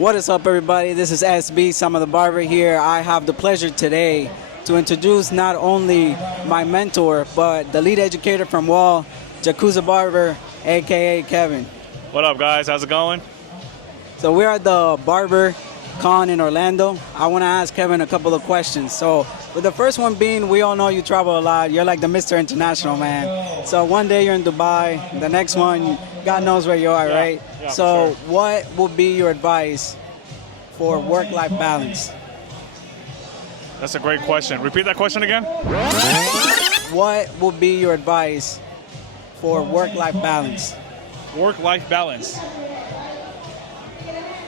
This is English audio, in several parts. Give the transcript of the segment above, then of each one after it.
What is up, everybody? This is SB, Some of the Barber here. I have the pleasure today to introduce not only my mentor, but the lead educator from Wall, Yakuza Barber, aka Kevin. What up, guys? How's it going? So we're at the Barbercon in Orlando. I want to ask Kevin a couple of questions. So with the first one being, we all know you travel a lot. You're like the Mr. International, man. So one day you're in Dubai, the next one, God knows where you are, right? Yeah, so for sure. what would be your advice for work-life balance? That's a great question. Repeat that question again. What would be your advice for work-life balance? Work-life balance.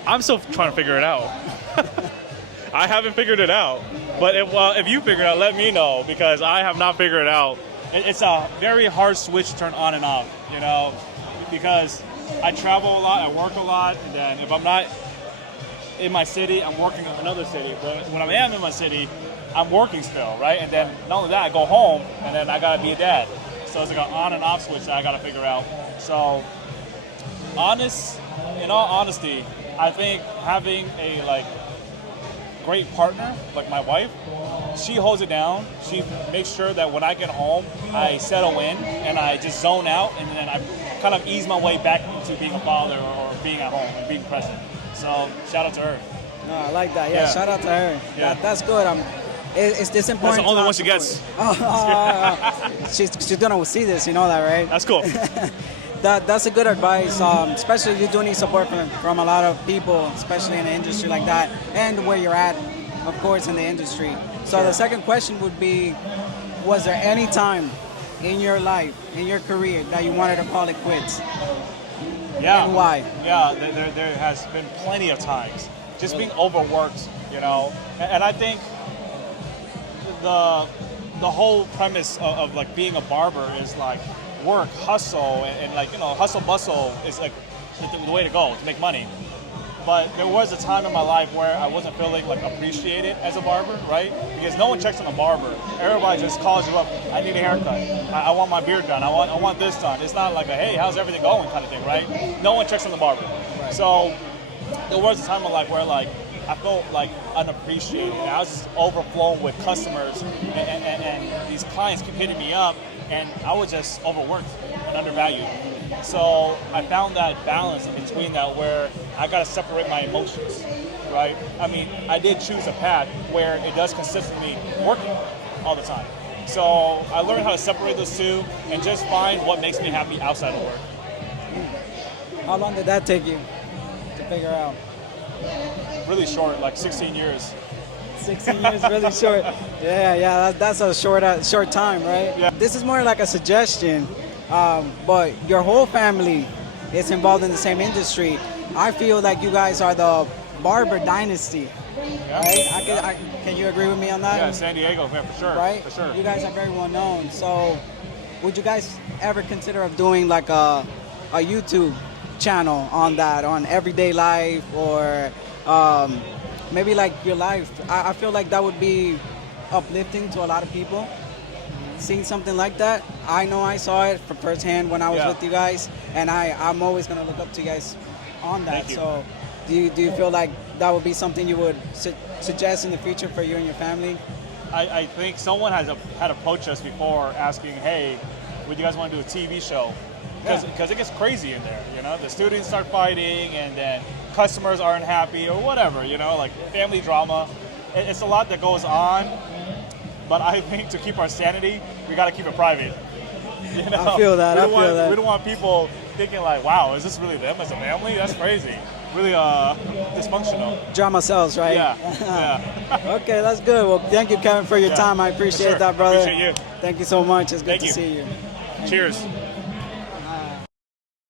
I'm still trying to figure it out. I haven't figured it out. But if you figure it out, let me know, because I have not figured it out. It's a very hard switch to turn on and off, you know, because I travel a lot, I work a lot, and then if I'm not in my city, I'm working in another city. But when I am in my city, I'm working still, right? And then not only that, I go home, and then I gotta be a dad. So it's like an on and off switch that I gotta figure out. So, in all honesty, I think having a great partner, like my wife, she holds it down. She makes sure that when I get home, I settle in and I just zone out, and then I kind of ease my way back into being a father or being at home and being present. So shout out to her. No, I like that. Yeah, shout out to her. Yeah. That's good. It's this important. That's the only one she gets. She's gonna see this. You know that, right? That's cool. That's a good advice, especially you do need support from a lot of people, especially in an industry like that, and where you're at, of course, in the industry. So Sure. The second question would be, was there any time in your life, in your career, that you wanted to call it quits? Yeah. And why? Yeah, there has been plenty of times. Just being overworked, you know. And I think the whole premise of like being a barber is like work, hustle, and like, you know, hustle bustle is like the way to go to make money. But there was a time in my life where I wasn't feeling like appreciated as a barber, right? Because no one checks on a barber. Everybody just calls you up. I need a haircut. I want my beard done. I want this done. It's not like a, hey, how's everything going kind of thing, right? No one checks on the barber. Right. So there was a time in my life where like I felt like unappreciated. I was just overflowing with customers, and these clients keep hitting me up, and I was just overworked and undervalued. So I found that balance in between that, where I got to separate my emotions, right? I mean, I did choose a path where it does consist of me working all the time. So I learned how to separate those two and just find what makes me happy outside of work. How long did that take you to figure out? Really short, like 16 years. 16 years, really short. Yeah, that's a short time, right? Yeah. This is more like a suggestion, but your whole family is involved in the same industry. I feel like you guys are the barber dynasty, right? Can you agree with me on that? Yeah, San Diego, yeah, for sure. Right? For sure. You guys are very well known. So would you guys ever consider of doing like a YouTube channel on that, on everyday life, or maybe like your life? I feel like that would be uplifting to a lot of people. Seeing something like that, I know I saw it for firsthand when I was with you guys, and I'm always gonna look up to you guys on that. Thank you. So, do you feel like that would be something you would suggest in the future for you and your family? I think someone had approached us before asking, hey, would you guys want to do a TV show? Because it gets crazy in there, you know? The students start fighting, and then customers aren't happy or whatever, you know, like family drama. It's a lot that goes on, but I think to keep our sanity, we got to keep it private. You know? I feel that. We don't want people thinking like, wow, is this really them as a family? That's crazy. Really dysfunctional. Drama sells, right? Yeah. Okay, that's good. Well, thank you, Kevin, for your time. I appreciate that, brother. Appreciate you. Thank you so much. It's good Thank to you. see you. Cheers.